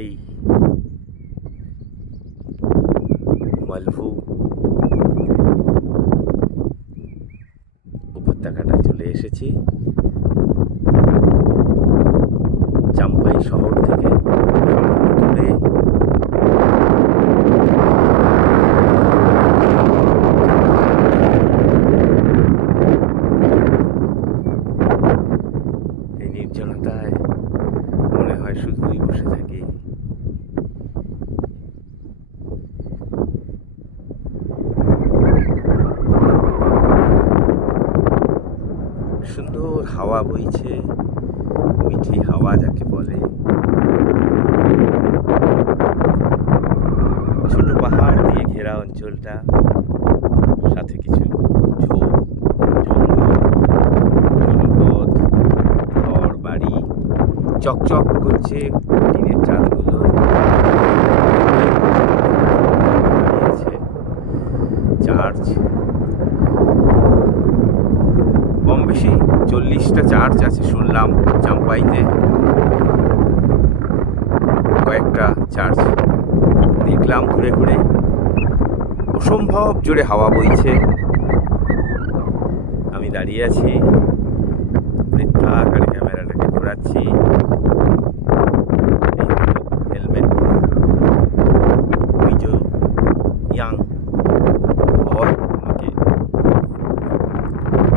এই মালভু উপত্যকাটা চলে এসেছি চাম্পাই শহর থেকে দূরে। এই নির্জনতায় মনে হয় শুধুই বসে থাকি। সুন্দর হাওয়া বইছে, মিঠি হাওয়া যাকে বলে। ছোট পাহাড় দিয়ে ঘেরা অঞ্চলটা, সাথে কিছু ঝোপ জঙ্গল, জনপদ, ঘর বাড়ি, চকচক করছে টিনের চালগুলো। চার্চ, কম বেশি 40টা চার্চ আছে শুনলাম চাম্পাইতে। কয়েকটা চার্চ দেখলাম ঘুরে ঘুরে। অসম্ভব জোরে হাওয়া বইছে। আমি দাঁড়িয়ে আছি, বৃত্তাকারে ক্যামেরাটাকে ঘোরাচ্ছি। হেলমেট পরা মিজো ইয়াং বয় আমাকে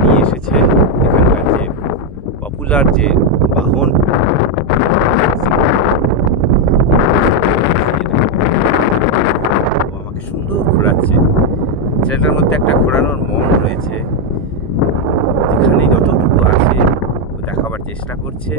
নিয়ে এসেছে। এখানকার যে পপুলার যে বাহন, ও আমাকে সুন্দর ঘোরাচ্ছে। সেটার মধ্যে একটা ঘোরানোর মন রয়েছে, যেখানে যতটুকু আছে ও দেখাবার চেষ্টা করছে।